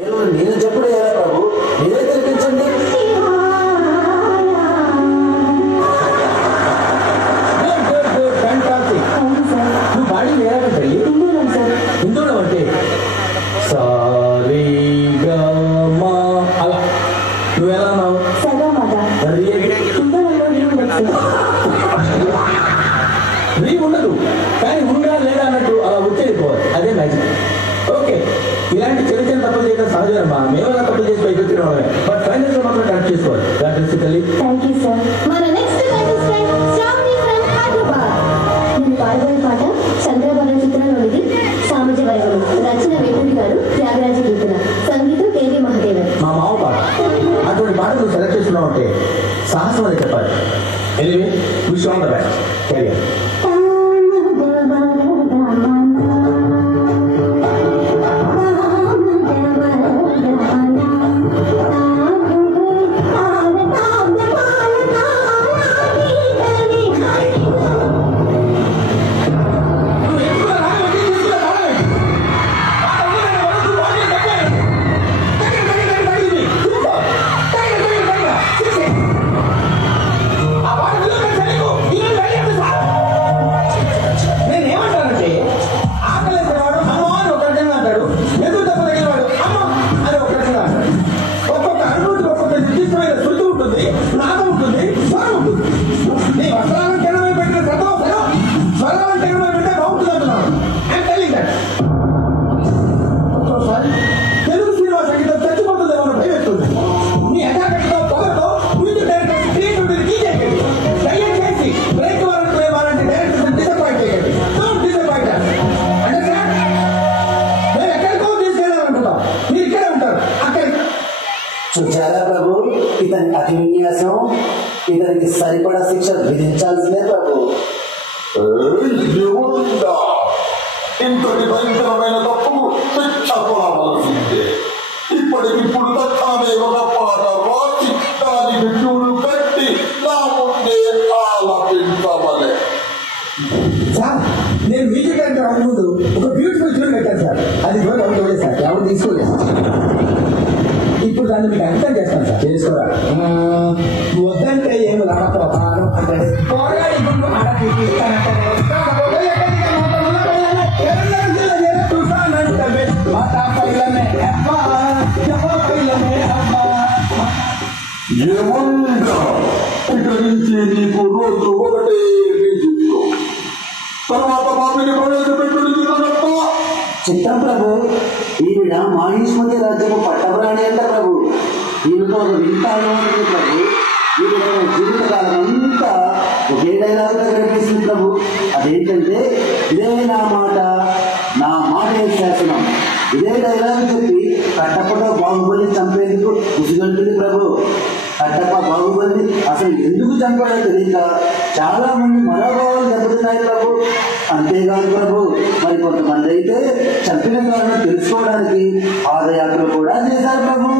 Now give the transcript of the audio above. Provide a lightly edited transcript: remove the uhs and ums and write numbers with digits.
నేను చెప్పుడు ఎలా ప్రభు, మీరే తెలిపించండి. నువ్వు పాడి వేరే తల్లి హిందూడం అంటే సారీగమా అలా. నువ్వు ఎలా ఉన్నావు? రీ ఉండదు కానీ ఉందా లేదా అన్నట్టు అలా ఉచ్చేరిపోవాలి, అదే మ్యాజిక్. ఓకే, ఇలాంటి చిన్న చిన్న తప్పులు చేయడం సహజమా, మేమన్నా తప్పులు చేసి పైకి వచ్చిన వాళ్ళమే. బట్ ఫైనల్ గా మాత్రం కరెక్ట్ చేసుకోవాలి. తల్లి మన next contestant Sravani from Hyderabad. నేను పాడబోయే పాట చంద్రబాబు చిత్రంలోనిది. సామాజ వర్గం రచన వేటూరి గారు, త్యాగరాజ గీతన, సంగీతం కేవి మహాదేవన్. మా మామ పాట. అటువంటి పాట నువ్వు సెలెక్ట్ చేసుకున్నావు అంటే సాహసం అని చెప్పాలి. Anyway, wish all the best. Career చూచారా ప్రభు, ఇతని అతి విన్యాసం, ఇతనికి సరిపడా శిక్ష విధించాల్సిందే ప్రభు. ఇంతటి భయంకరమైన తప్పుకు శిక్ష కొనవలసిందే. ఇప్పటికిప్పుడు తక్షణమే ఒక పాట రాసి దానికి చూడు పెట్టి నా ముందే ఆలపించవలే. సార్, నేను మ్యూజిక్ అంటే ముందు ఒక బ్యూటిఫుల్ ట్యూన్ పెట్టాను సార్. అది కూడా చూడలేదు సార్, ఎవరు తీసుకోలేదు. ఇప్పుడు దాన్ని మీకు అంకితం చేస్తాను సార్, చేసుకోరా. వద్దంటే ఏమి రాకపోతాను అంటే ఏముందా ఇక నుంచి నీకు రోజు ఒకటే మ్యూజిక్, తర్వాత మామిడి ప్రవేశపెట్టుడికి చిత్తం ప్రభు, ఈవిడ మాహిష్మతి రాజ్యము పట్టప్రాణి అంట ప్రభు. ఈవిడతో ఒక వింటాను అంటే ప్రభు, ఈవిడ జీవితకాలం అంతా ఒకే డైలాగుగా కనిపిస్తుంది ప్రభు. అదేంటంటే, ఇదే నా మాట, నా మాటే శాసనం. ఇదే డైలాగ్ చెప్పి కట్టప్పతో బాహుబలి చంపేందుకు ఉసిగంటుంది ప్రభు. కట్టప్ప బాహుబలి అసలు ఎందుకు చంపాడో తెలియక చాలా మంది మనోభావాలు దెబ్బతిన్నాయి ప్రభు. అంతేకాదు ప్రభు, మరి కొంతమంది అయితే చంపిన కారణం తెలుసుకోవడానికి పాదయాత్ర కూడా చేశారు ప్రభు.